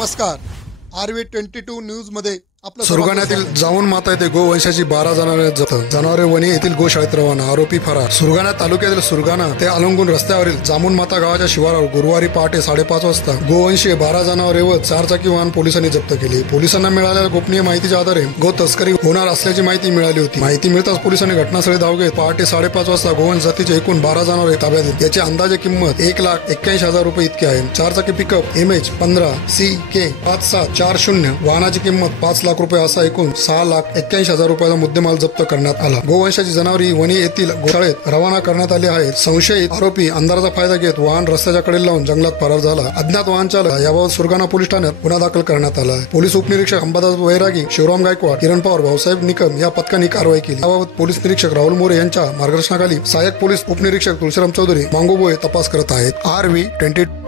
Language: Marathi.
नमस्कार. RV22 न्यूज मध्ये आपलं सुरगाण्यातील जाऊन माता येथे गोवंशाची 12 जनावरे जप्त. जनावरे वणी येथील गोशाळेत रवाना. आरोपी फरार. सुरगाणा तालुक्यातील सुरगाणा ते अलंगून रस्त्यावरील जामून माता गावाच्या शिवारावर गुरुवारी पहाटे 5:30 वाजता गोवंशीय 12 जनावरे व 4 चाकी वाहन पोलिसांनी जप्त केले. पोलिसांना मिळालेल्या गोपनीय माहितीच्या आधारे गो तस्करी होणार असल्याची माहिती मिळाली होती. माहिती मिळताच पोलिसांनी घटनास्थळी धाव घेत पहाटे 5:30 वाजता गोवंश जातीचे एकूण 12 जनावरे ताब्यात घेतली. याची अंदाजे किंमत 1,81,000 रुपये इतकी आहे. 4 चाकी पिकअप MH 15 CK 5740 वाहनाची किंमत 5 लाख रुपये असा एकूण 6,81,000 रुपयाचा मुद्देमाल जप्त करण्यात आला. गोवंशाची जनावरे वणी येथील गोशाळेत रवाना करण्यात आली आहेत. संशयित आरोपी अंधाराचा फायदा घेत वाहन रस्त्याच्या कडेला लावून जंगलात फरार झाला. अज्ञात वाहन चालक याबाबत सुरगाणा पोलीस ठाण्यात गुन्हा दाखल करण्यात आला आहे. पोलीस उपनिरीक्षक अंबादास वैरागी, शिवराम गायकवाड, किरण पवार, भाऊसाहेब निकम या पथकाने कारवाई केली. याबाबत पोलीस निरीक्षक राहुल मोरे यांच्या मार्गदर्शनाखाली सहाय्यक पोलीस उपनिरीक्षक तुळशीराम चौधरी, मांगोबोळे तपास करत आहेत. RV22